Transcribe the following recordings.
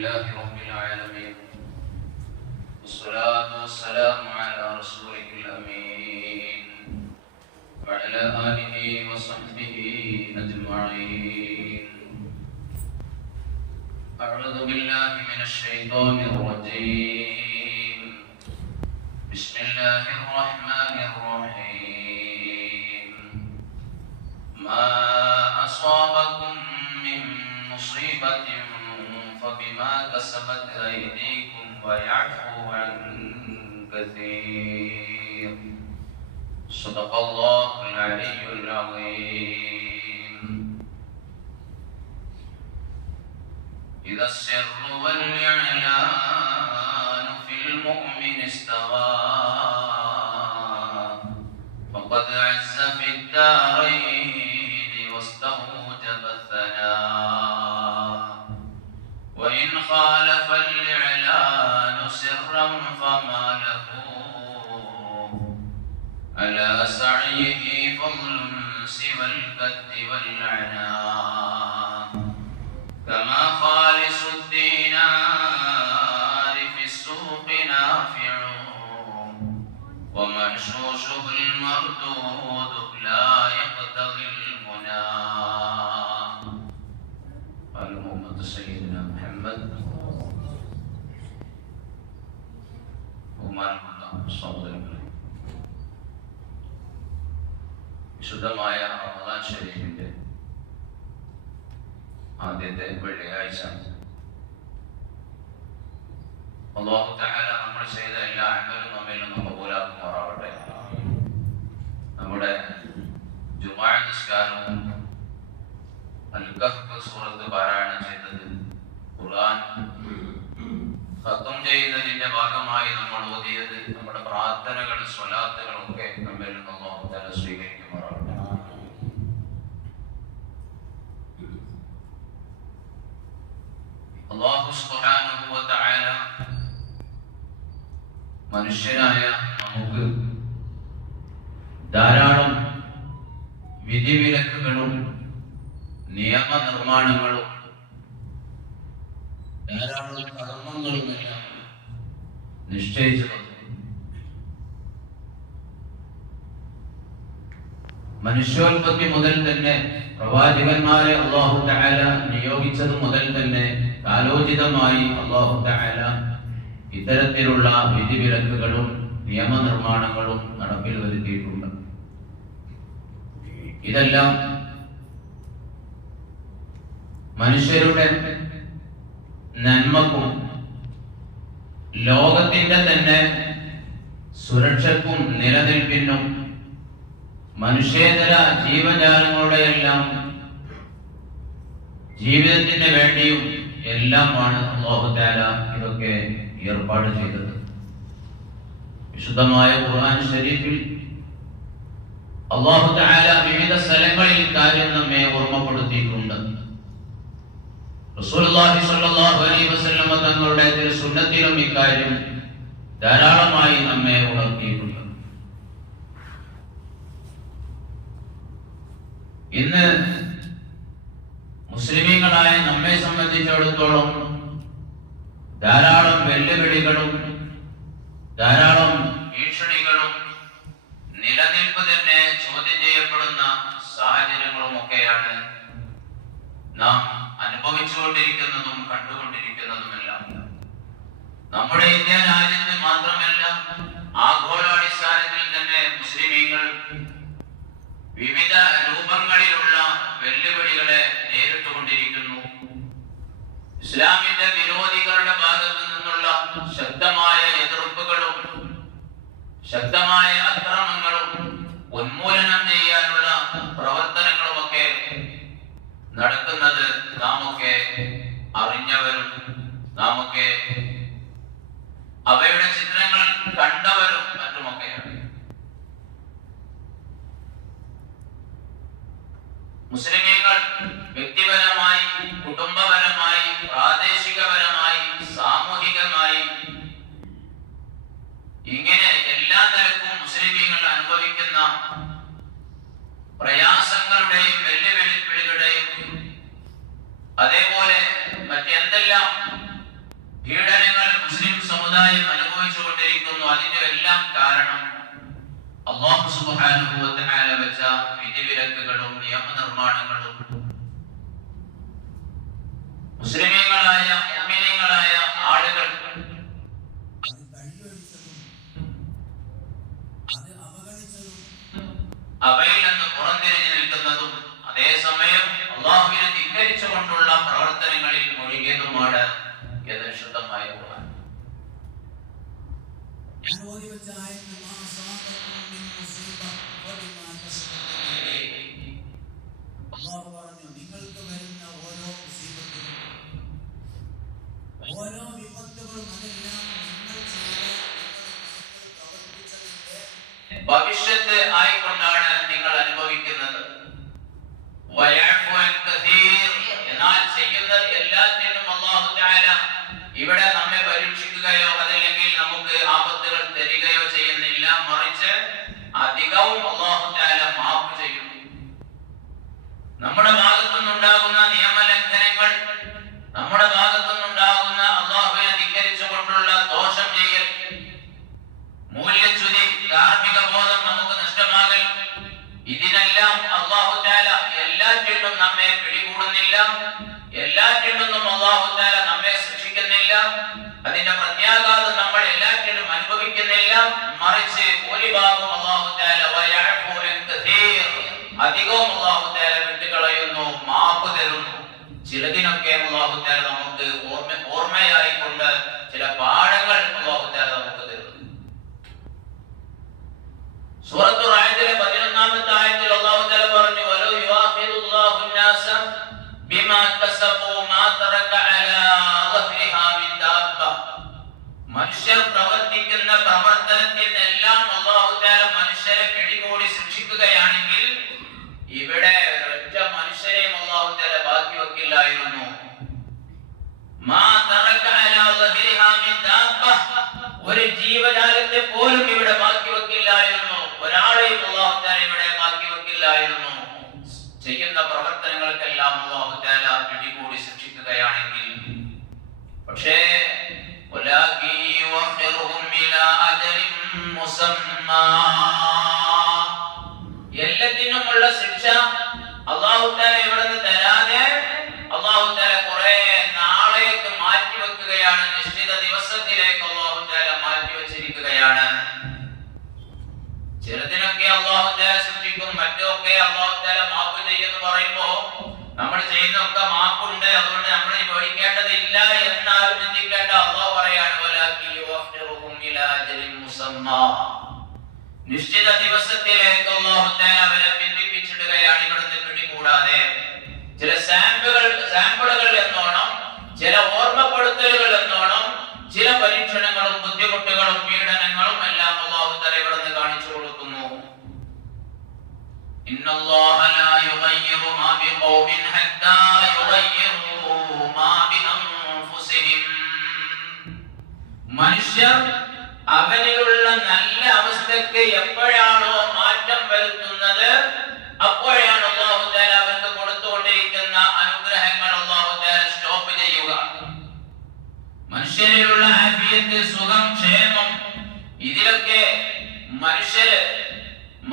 لله رب العالمين والصلاة والسلام على رسوله الأمين وعلى آله وصحبه أجمعين. أعوذ بالله من الشيطان الرجيم. بسم الله الرحمن الرحيم. ما أصابكم من مصيبة فبما كسبت أيديكم ويعفو عن كثير. صدق الله العلي العظيم. إذا السر والإعلان في المؤمن استوى فقد عز في الدارين واستوجب الثناء، وإن خالف الإعلان سرا فما له على سعيه فضل سوى الكد والعناء. كما خالص الدينار في السوق نافع ومنشوشه المردود لا يقتضي المنى. قال محمد سيدنا محمد വിശുദ്ധമായ റമദാൻ ശരീഫിന്റെ ആദ്യത്തെ വെള്ളിയാഴ്ച അല്ലാഹു തആല നമ്മൾ ചെയ്ത എല്ലാ അമലും നമ്മിൽ കബൂലാക്കുമാറാവട്ടെ. നമ്മുടെ ജുമുഅ നിസ്കാരവും അൽ-കഹ്ഫ് സൂറത്ത് പാരായണം ചെയ്തത്, ഖുർആൻ ഖത്ം ചെയ്യുന്നതിന്റെ ഭാഗമായി നമ്മൾ ഓതിയത്, നമ്മുടെ പ്രാർത്ഥനകൾ സ്വലാത്തുകളൊക്കെ നമ്മിൽ നിന്ന് അല്ലാഹു തആല സ്വീകരിക്കുമാറാവട്ടെ. അല്ലാഹു സുബ്ഹാനഹു വ തആല മനുഷ്യരായ നമുക്ക് ധാരാളം വിധിവിലക്കുകളും നിയമനിർമ്മാണങ്ങളും ധാരാളം കർമ്മങ്ങളുമെല്ലാം നിശ്ചയിച്ചു. മനുഷ്യോൽപത്തി മുതൽ തന്നെ പ്രവാചകന്മാരെ അല്ലാഹു തആല നിയോഗിച്ചത് മുതൽ തന്നെ കാലോചിതമായി അല്ലാഹു തആല ഇത്തരത്തിലുള്ള വിധിവിലക്കുകളും നിയമനിർമ്മാണങ്ങളും നടപ്പിൽ വരുത്തിയിട്ടുണ്ട്. ഇതെല്ലാം മനുഷ്യരുടെ നന്മക്കും ലോകത്തിന്റെ തന്നെ സുരക്ഷയ്ക്കും നിലനിൽപ്പിനും മനുഷ്യേതര ജീവജാലങ്ങളുടെ എല്ലാം ജീവിതത്തിന് വേണ്ടിയും എല്ലാമാണ് അല്ലാഹു തആല ഇതൊക്കെ ഏർപ്പാട് ചെയ്തത്. വിശുദ്ധമായ ഖുർആൻ ശരീഫിൽ അല്ലാഹു തആല വിവിധ സ്ഥലങ്ങളിൽ കാര്യം നമ്മെ ഓർമ്മപ്പെടുത്തിയിട്ടുണ്ട്. റസൂലുള്ളാഹി സ്വല്ലല്ലാഹു അലൈഹി വസല്ലം തങ്ങളുടെ തിരുസുന്നത്തിലും ഇക്കാര്യം ധാരാളമായി നമ്മെ ഉണർത്തിയിട്ടുണ്ട്. ഇന്ന് മുസ്ലിമീങ്ങളായ നമ്മെ സംബന്ധിച്ചിടത്തോളം ധാരാളം വെല്ലുവിളികളും ധാരാളം ഭീഷണികളും നിലനിൽപ്പ് തന്നെ ചോദ്യം ചെയ്യപ്പെടുന്ന സാഹചര്യങ്ങളും ഒക്കെയാണ് നാം അനുഭവിച്ചുകൊണ്ടിരിക്കുന്നതും കണ്ടുകൊണ്ടിരിക്കുന്നതുമെല്ലാം. നമ്മുടെ ഇന്ത്യ രാജ്യത്ത് മാത്രമല്ല, ആഗോളാടിസ്ഥാനത്തിൽ തന്നെ മുസ്ലിമീങ്ങൾ വിവിധ രൂപങ്ങളിലുള്ള വെല്ലുവിളികളെ നേരിട്ടുകൊണ്ടിരിക്കുന്നു. ഇസ്ലാമിന്റെ വിരോധികളുടെ ഭാഗത്തു നിന്നുള്ള ശക്തമായ എതിർപ്പുകളും ശക്തമായ അക്രമങ്ങളും ഉന്മൂലനം ചെയ്യാനുള്ള പ്രവർത്തനങ്ങളുമൊക്കെ നടക്കുന്നത് നാമൊക്കെ അറിഞ്ഞവരും നാമൊക്കെ അവയുടെ ചിത്രങ്ങൾ കണ്ടവരും മറ്റുമൊക്കെയാണ്. മുസ്ലിമീങ്ങൾ വ്യക്തിപരമായി, കുടുംബപരമായി, പ്രാദേശികപരമായി, സാമൂഹികമായി ഇങ്ങനെ എല്ലാ തരക്കും മുസ്ലിമീങ്ങൾ അനുഭവിക്കുന്ന പ്രയാസങ്ങളുടെയും വെല്ലുവിളികളുടെയും അതേപോലെ മറ്റെന്തെല്ലാം പീഡനങ്ങൾ മുസ്ലിം സമുദായം അനുഭവിച്ചുകൊണ്ടിരിക്കുന്നു. അതിന്റെ എല്ലാം കാരണം അല്ലാഹു സുബ്ഹാനഹു വ തആല വെച്ച വിധിവിലക്കുകളും നിയമനിർമ്മാണങ്ങളും മുസ്ലിമീങ്ങളായ മുഅ്മിനീങ്ങളായ ആളുകൾ അവയിൽ നിന്ന് പുറംതിരിഞ്ഞു നിൽക്കുന്നതും അതേസമയം അല്ലാഹുവിനെ ധിക്കരിച്ചുകൊണ്ടുള്ള പ്രവർത്തനങ്ങളിൽ മുഴുകിയതുമാണ് എന്ന് ശുദ്ധമായ ഖുർആൻ. നിങ്ങൾക്ക് വരുന്ന ഓരോ മുസീബത്തും ഓരോ വിപത്തുകളും അതെല്ലാം ഭവിഷ്യത്ത് ആയിക്കൊണ്ടാണ് നിങ്ങൾ അനുഭവിക്കുന്നത്. എന്നാൽ ചെയ്യുന്ന എല്ലാത്തിനും അല്ലാഹു തആല ഇവിടെ നമ്മെ പരീക്ഷിക്കുകയോ അതല്ലെങ്കിൽ നമുക്ക് ആപത്തുകൾ തരികയോ ചെയ്യുന്നില്ല. മറിച്ച് അധികവും അല്ലാഹു തആല മാഫ് ചെയ്യുന്നു. നമ്മുടെ ഭാഗത്തുനിന്നുണ്ടാകുന്ന നിയമലംഘനങ്ങൾ, നമ്മുടെ ഭാഗത്തുനിന്നുണ്ടാകുന്ന അല്ലാഹുവിനെ ധിക്കരിച്ചുകൊണ്ടുള്ള ദോഷം ചെയ്യൽ, മൂല്യച്യുതി, ധാർമ്മിക ബോധം നമുക്ക് നഷ്ടമാകൽ, ഇതിനെല്ലാം അല്ലാഹു തആല എല്ലാറ്റിലും നമ്മെ പിടികൂടുന്നില്ല. എല്ലാറ്റിൽ നിന്നും അല്ലാഹു തആല നമ്മെ ശിക്ഷിക്കുന്നില്ല. അതിന്റെ പ്രത്യാഘാതം നമ്മൾ എല്ലാറ്റിലും അനുഭവിക്കുന്നില്ല. മറിച്ച് ഒരു ഭാഗം അല്ലാഹു തആല വയഅഫു അൻ കസീർ, അധികവും അല്ലാഹു തആല വിട്ടുകളയുന്നു, മാപ്പ് തരുന്നു. ചിലതിനൊക്കെ അല്ലാഹു തആല നമുക്ക് ഓർമ്മയായിക്കൊണ്ട് ചില പാഠങ്ങൾ അല്ലാഹു തആല നമുക്ക് തരുന്നു. സൂറത്തു റഅദിലെ 11ാമത്തെ ആയത്തിൽ അല്ലാഹു തആല പറഞ്ഞു, വലൗ യുആഖിദുല്ലാഹു അൻ-നാസ ബിമാ കസബൂ മാ തറക അലാ ദഹ്രിഹാ മിൻ ദാബ്ബ. മനുഷ്യർ പ്രവർത്തിക്കുന്ന പ്രവർത്തനത്തിനെല്ലാം അല്ലാഹു തആല മനുഷ്യരെ പിടികൂടി ശിക്ഷിക്കുകയാണെങ്കിൽ ഇവിടെ ഒരൊറ്റ മനുഷ്യരെയും അല്ലാഹു തആല ബാക്കി വെക്കില്ലായിരുന്നു. മാ തറക അലാ ദഹ്രിഹാ മിൻ ദാബ്ബ, ഒരു ജീവജാലത്തെ പോലും ഇവിടെ ബാക്കി വെക്കില്ലായിരുന്നു. ഒരാളെയും അല്ലാഹു തആല ഇവിടെ ബാക്കി വെക്കില്ലായിരുന്നു. ചെയ്യുന്ന പ്രവർത്തനങ്ങൾക്കെല്ലാം അല്ലാഹു തആല പിടികൂടി ശിക്ഷിക്കുകയാണെങ്കിൽ. പക്ഷേ എല്ലാത്തിനുമുള്ള ശിക്ഷ അല്ലാഹു തആല ഇവിടെ നിന്ന് തരാതെ അല്ലാഹു തആല കുറെ നാളേക്ക് മാറ്റി വെക്കുകയാണ്. നിശ്ചിത ദിവസത്തിലേക്ക് അല്ലാഹു തആല മാറ്റി വെച്ചിരിക്കുകയാണ്. ചിലതിനൊക്കെ അല്ലാഹു തആല ശിക്ഷിക്കും, മറ്റൊക്കെ അല്ലാഹു തആല മാപ്പ് ചെയ്യുമെന്ന് പറയുമ്പോ നമ്മൾ ചെയ്യുന്നൊക്കെ മാപ്പുണ്ട്, അതുകൊണ്ട് നമ്മൾ പേടിക്കേണ്ടതില്ല എന്നാലും ചിന്തിക്കേണ്ട. അല്ലാഹു പറയാണ്, നിശ്ചിത ദിവസത്തിലേക്ക് അല്ലാഹു തആല അവരെ ബന്ധിപ്പിച്ചിടുകയാണ് ഇവിടുന്ന് പിടികൂടാതെ. ചില സാമ്പിളുകൾ എന്നോണം, ചില ഓർമ്മപ്പെടുത്തലുകൾ എന്നോണം, ചില പരീക്ഷണങ്ങളും ബുദ്ധിമുട്ടുകളും പീഡനങ്ങളും എല്ലാം അല്ലാഹു തആല ഇവിടുന്ന് കാണിച്ചു കൊടുക്കുന്നു. ഇന്നല്ലാഹ ലാ യുഗയ്യിറു മാ ബിഖൗമിൻ ഹത്താ യുഗയ്യിറു മാ ബിഅൻഫുസിഹിം. മനുഷ്യർ അവനിലുള്ള നല്ല അവസ്ഥയ്ക്ക് എപ്പോഴാണോ മാറ്റം വരുത്തുന്നത് അപ്പോഴാണ് അല്ലാഹു തആല അവർക്ക് കൊടുത്തുകൊണ്ടിരിക്കുന്ന അനുഗ്രഹങ്ങൾ അല്ലാഹു തആല സ്റ്റോപ്പ് ചെയ്യുക. മനുഷ്യരിലുള്ള ആഫിയത്ത്, സുഖം, ക്ഷേമം, ഇതിലൊക്കെ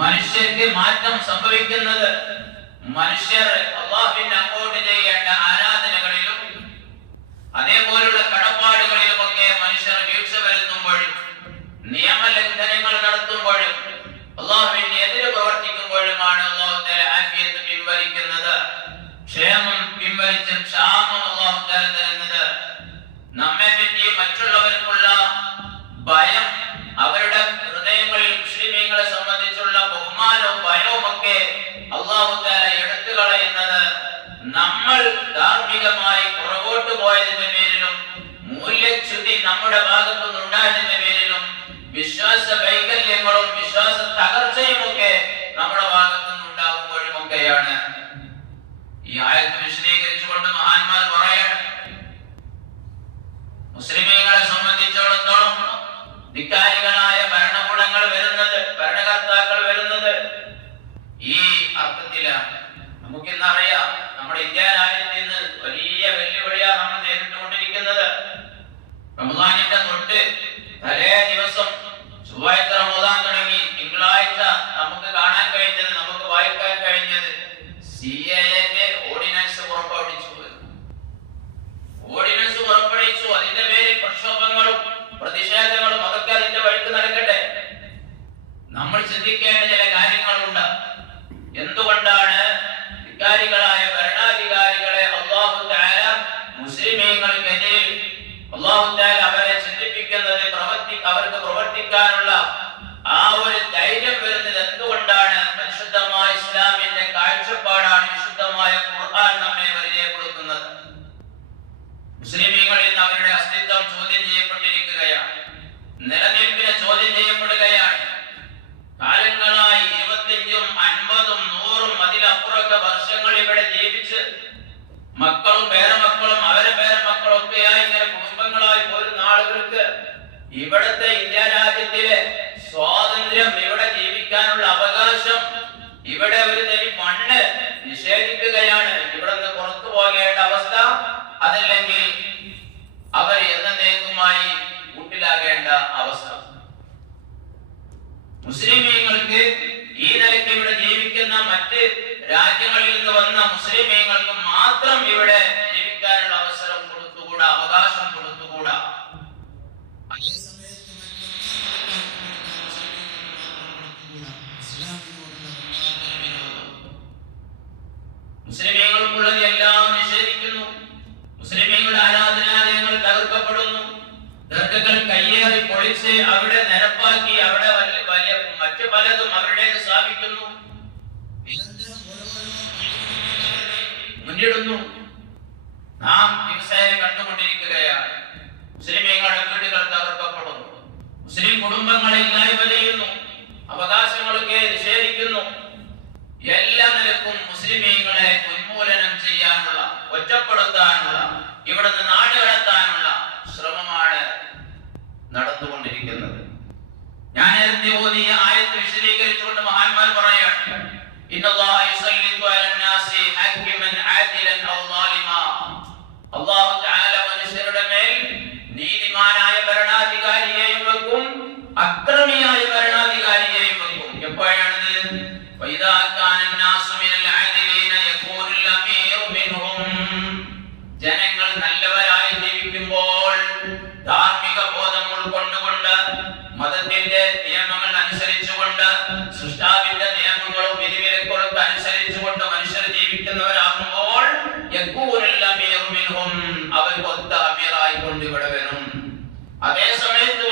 മനുഷ്യർക്ക് മാറ്റം സംഭവിക്കുന്നത് മനുഷ്യർ അല്ലാഹുവിനെ അങ്ങോട്ട് ചെയ്യേണ്ട ആരാധനകളിലും അതേപോലുള്ള കടപ്പാടുകളിലുമൊക്കെ മനുഷ്യർ വീഴ്ച വരുത്തുമ്പോഴും നിയമലംഘനങ്ങൾ നടത്തുമ്പോഴും അല്ലാഹുവിന് എതിരെ പ്രവർത്തിക്കുമ്പോഴുമാണ് അല്ലാഹു തആല ആഫിയത്ത് പിൻവലിക്കുന്നത്, ക്ഷേമം പിൻവലിച്ച് ക്ഷാമം അല്ലാഹു തആല തരുന്നത്. നമ്മെ പറ്റി മറ്റുള്ളവർക്കുള്ള ഭയം, അവരുടെ ഹൃദയങ്ങളിൽ മുസ്ലിമീങ്ങളെ സംബന്ധിച്ചുള്ള ബഹുമാനവും ഭയവും ഒക്കെ അല്ലാഹു തആല എടുത്തു കളയുന്നത് നമ്മൾ ധാർമ്മികമായി പുറകോട്ട് പോയതിന്റെ പേരിലും മൂല്യച്യുതി നമ്മുടെ ഭാഗത്തുനിന്ന് ഉണ്ടായതിന്റെ പേരിലും വിശ്വാസ വൈകല്യങ്ങളും വിശ്വാസ തകർച്ചയും ഒക്കെ നമ്മുടെ ഭാഗത്തുനിന്ന് ഉണ്ടാകുമ്പോഴും ഒക്കെയാണ്. ഈ ആയത്ത് വിശദീകരിച്ചുകൊണ്ട് മഹാന്മാർ പറയാണ്, മുസ്ലിമീങ്ങളെ സംബന്ധിച്ചിടത്തോളം ധിക്കാരികളായ ഭരണകൂടങ്ങൾ വരുന്നത്, ഭരണകർത്താക്കൾ വരുന്നത് ഈ അർത്ഥത്തിലാണ്. നമുക്കിന്നറിയാം, നമ്മുടെ ഇന്ത്യ രാജ്യത്ത് ഇന്ന് വലിയ വെല്ലുവിളിയാണ് നമ്മൾ നേരിട്ടുകൊണ്ടിരിക്കുന്നത്. റമദാനിന്റെ തൊട്ട് തലേ ദിവസം ചൊവ്വാഴ്ച റമദാൻ തുടങ്ങി തിങ്കളാഴ്ച നമുക്ക് കാണാൻ കഴിഞ്ഞത്, നമുക്ക് വായിക്കാൻ കഴിഞ്ഞത് CAA ഓർഡിനൻസ് പുറപ്പെടുവിച്ചു. അതിന്റെ പേരിൽ പ്രക്ഷോഭങ്ങളും പ്രതിഷേധങ്ങളും അതൊക്കെ അതിന്റെ വഴിക്ക് നടക്കട്ടെ. നമ്മൾ ചിന്തിക്കേണ്ട ചില കാര്യങ്ങളുണ്ട്. എന്തുകൊണ്ടാണ് അധികാരികളായ ഭരണാധികാരികളെ അല്ലാഹു തആല മുസ്ലിമീങ്ങൾക്കെതിരെ അല്ലാഹു തആല അവരെ ചിന്തിപ്പിക്കുന്നത്, അവർക്ക് പ്രവർത്തിക്കാനുള്ള ആ ഒരു ധൈര്യം വരുന്നത് എന്തുകൊണ്ടാണ്? പരിശുദ്ധമായ ഇസ്ലാമിന്റെ കാഴ്ചപ്പാടാണ് വിശുദ്ധമായ ഖുർആൻ നമ്മെ പരിചയപ്പെടുത്തുന്നത്. മുസ്ലിമീങ്ങൾ ഇന്ന് അവരുടെ അസ്തിത്വം ചോദ്യം ചെയ്യപ്പെട്ടിരിക്കുകയാണ്, നിലനിൽപ്പിനെ ചോദ്യം ചെയ്യപ്പെടുകയാണ്. കാലങ്ങളായി 25ഉം 50ഉം 100ഉം അതിലപ്പുറമൊക്കെ വർഷങ്ങൾ ഇവിടെ ജീവിച്ച് മക്കളും പേരമക്കളും അവരെ പേരമക്കളും ഒക്കെയായി ഇങ്ങനെ കുടുംബങ്ങളായി പോരുന്ന ആളുകൾക്ക് ഇവിടുത്തെ ഇന്ത്യ രാജ്യത്തിലെ സ്വാതന്ത്ര്യം, ഇവിടെ ജീവിക്കാനുള്ള അവകാശം, ഇവിടെ ഒരു തരി മണ്ണ് നിഷേധിക്കുകയാണ്. ഇവിടെ നിന്ന് പുറത്തു പോകേണ്ട അവസ്ഥ, അതല്ലെങ്കിൽ അവർ എന്നേക്കുമായി കൂട്ടിലാകേണ്ട അവസ്ഥ. മുസ്ലിമീങ്ങൾക്ക് ഈ നിലയ്ക്ക് ഇവിടെ ജീവിക്കുന്ന മറ്റ് രാജ്യങ്ങളിൽ നിന്ന് വന്ന മുസ്ലിമീങ്ങൾക്ക് മാത്രം ഇവിടെ ജീവിക്കാനുള്ള അവസരം കൊടുത്തുകൂടാ, അവകാശം കൊടുത്തുകൂടാ. മുസ്ലിമീങ്ങൾക്കുള്ളത് എല്ലാം നിഷേധിക്കുന്നു. മുസ്ലിമീങ്ങളുടെ ആരാധനാലയങ്ങൾ തകർക്കപ്പെടുന്നു. ദർഗകൾ കയ്യേറി പൊളിച്ച് അവിടെ നിരപ്പാക്കി അവിടെ വലിയ മറ്റു പലതും അവരുടേത് സ്ഥാപിക്കുന്നു, മുന്നിടുന്നു. നാം ദിവസേന കണ്ടുകൊണ്ടിരിക്കുകയാണ്. മുസ്ലിമീങ്ങളുടെ വീടുകൾ തകർക്കപ്പെടുന്നു, മുസ്ലിം കുടുംബങ്ങളെ ഇല്ലായ്മ ചെയ്യുന്നു, അവകാശങ്ങളൊക്കെ നിഷേധിക്കുന്നു. എല്ലാ നിലക്കും മുസ്ലിമീങ്ങളെ ഉന്മൂലനം ചെയ്യാനുള്ള, ഒറ്റപ്പെടുത്താനുള്ള, ഇവിടുന്ന് നാട് കടത്താനുള്ള ശ്രമമാണ് നടന്നുകൊണ്ടിരിക്കുന്നത്. ഞാൻ നേരത്തെ ഓതിയ ആയത്ത് വിശദീകരിച്ചുകൊണ്ട് മഹാന്മാർ പറയാണ്, ഇന്നല്ലാഹ യുസല്ലിതു അലന്നാസി ഹക്കിമൻ ആദിലൻ ഔ ളാലിമാ. അല്ലാഹു തആല മനുഷ്യരുടെ മേൽ നീതിമാനായ ഭരണാധികാരിയെയും വെക്കും, അക്രമിയായ ഭരണാധികാരിയെയും വെക്കും. എപ്പോഴാണിത്? വഇദാ കാന അന്നാസു മിനൽ ആദിലീന യകൂനുൽ അമീറു മിൻഹും. ജനങ്ങൾ നല്ലവരായി ജീവിക്കുമ്പോൾ, ധാർമ്മിക ബോധം ഉൾക്കൊണ്ടുകൊണ്ട്, മതത്തിന്റെ നിയമങ്ങൾ അനുസരിച്ചുകൊണ്ട്, സൃഷ്ടാവിന്റെ നിയമങ്ങളും വിധിവിലക്കുകളൊക്കെ അനുസരിച്ചുകൊണ്ട് മനുഷ്യർ ജീവിക്കുന്നവരാകുമ്പോൾ യകൂനുൽ അമീറു മിൻഹും, അവർക്ക് ഒത്ത അമീറായി കൊണ്ട് ഇവിടെ വരും. അതേ സമയത്ത്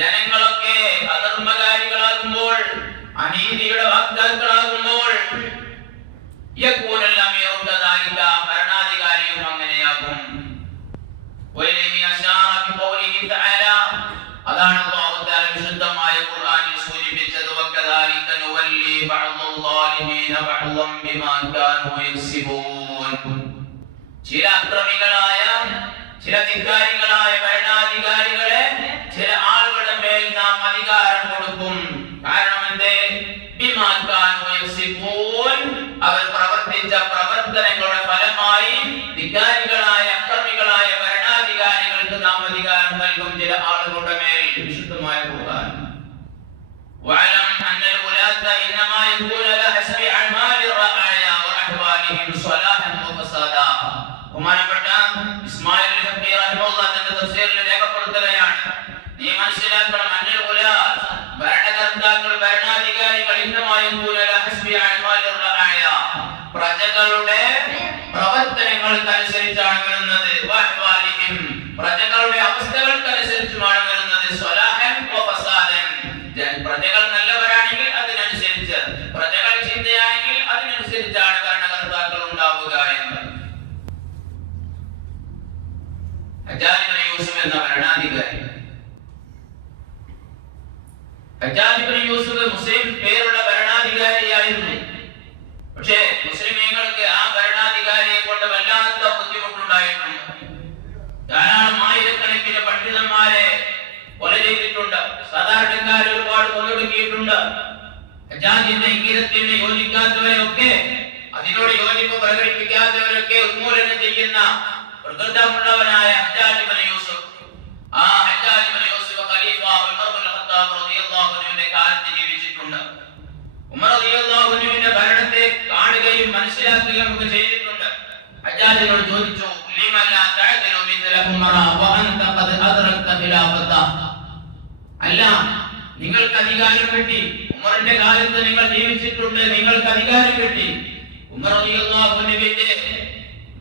ജനങ്ങളൊക്കെ അധർമ്മകാരികളാകുമ്പോൾ, അനീതിയുടെ വാഗ്ദാക്കളാകുമ്പോൾ ഭരണാധികാരിയും അങ്ങനെയാകും. അതാണ് അല്ലാഹു തആല വിശുദ്ധമായ ഖുർആനിൽ സൂചിപ്പിച്ചത്. വകദാലിക നുവല്ലി ബഅദുൽ ളാലിമീന ബഅദൻ ബിമാ കാനൂ യക്സിബൂൻ. ചില അക്രമികളായ, ചില ധിക്കാരികളായ ഭരണാധികാരികളെ ചില ആളുകളുടെ മേൽ നാം അധികാരം കൊടുക്കും. കാരണം എന്തേ? ബിമാ കാനൂ യക്സിബൂൻ, അവർ പ്രവർത്തിച്ച പ്രവർത്തനങ്ങളുടെ ഫലമായി ധിക്കാരികളായ, അക്രമികളായ ഭരണാധികാരികൾക്ക് നാം അധികാരം നൽകും ചില ആളുകളുടെ മേൽ. വിശുദ്ധമായ ഖുർആൻ. വഅലം അന്നൽ ഉലാത ഇന്നമാ യകൂന ലഹസ്ബി അഅമാലി റഅയ വഅഹ്വാലിഹിം സ്വലാഹൻ വഫസാദാ. ബഹുമാനപ്പെട്ട ഇസ്മായിൽ ഹഖീ റഹിമഹുല്ലാഹ് തന്റെ തഫ്സീറിൽ രേഖപ്പെടുത്തുകയാണ്, നീ മനസ്സിലാക്കണം, അന്നൽ ഉലാത ഭരണകർത്താക്കൾ, ഭരണാധികാരികൾ ഇന്നമാ യകൂന ലഹസ്ബി അഅമാലി റഅയ, പ്രജകളുടെ പ്രവർത്തനങ്ങൾക്കനുസരിച്ചാണ് വരുന്നത്. വഅഹ്വാലിഹിം, പ്രജകളുടെ അവസ്ഥകൾക്കനുസരിച്ചുമാണ് വരുന്നത്. സ്വലാഹൻ വഫസാദൻ, പ്രജകൾ നല്ലവരാണെങ്കിൽ അതിനനുസരിച്ച്, പ്രജകൾ ചിന്തയാണെങ്കിൽ അതിനനുസരിച്ചാണ് ഭരണകർത്താക്കൾ ഉണ്ടാവുക എന്ന്. ഹജ്ജാജ് ഇബ്നു യൂസുഫ് എന്ന ഭരണാധികാരി, ഹജ്ജാജ് ഇബ്നു യൂസുഫ് മുസ്ലിം പേരുള്ള ഭരണാധികാരിയായിരുന്നു. പക്ഷേ മുസ്ലിമീങ്ങൾക്ക് ആ ഭരണാധികാരിയെ കൊണ്ട് വല്ലാത്ത ബുദ്ധിമുട്ടുണ്ടായിട്ടുണ്ട്. ധാരാളം ആയിരക്കണക്കിന് പണ്ഡിതന്മാരെ കൊല ചെയ്തിട്ടുണ്ട്, സാധാരണക്കാരെ ഒരുപാട് കൊന്നൊടുക്കിയിട്ടുണ്ട്. ഹജ്ജാജിന്റെ ഇംഗിതത്തിന് യോജിക്കാത്തവരെയൊക്കെ അതിനോട് യോജിപ്പ് പ്രകടിപ്പിക്കാത്തവരൊക്കെ ഉന്മൂലനം ചെയ്യുന്ന പ്രകൃതമുള്ളവനായ ഹജ്ജാജ് ഇബ്നു യൂസുഫ്. ആ ഹജ്ജാജ് ഇബ്നു യൂസുഫ് ഖലീഫ ഉമർ ഇബ്നുൽ ഖത്താബ് റളിയല്ലാഹു അൻഹുവിന്റെ കാലത്ത് ജീവിച്ചിട്ടുണ്ട്. ഉമർ റളിയല്ലാഹു അൻഹുവിന്റെ ഭരണത്തെ കാണുകയും മനസ്സിലാക്കുകയും ഒക്കെ ചെയ്തിട്ടുണ്ട്. ഹജ്ജാജിനോട് ചോദിച്ചു, ലിമ ലാ തഅദിലു മിസ്ല ഉമറ വ അൻത ഖദ് അദ്റക്ത ഖിലാഫത. അല്ല, നിങ്ങൾക്ക് അധികാരം കിട്ടി, ഉമറിന്റെ കാലത്ത് നിങ്ങൾ ജീവിച്ചിട്ടുണ്ട്, നിങ്ങൾക്ക് അധികാരം കിട്ടി. ഉമർ റളിയല്ലാഹു അൻഹുവിന്റെ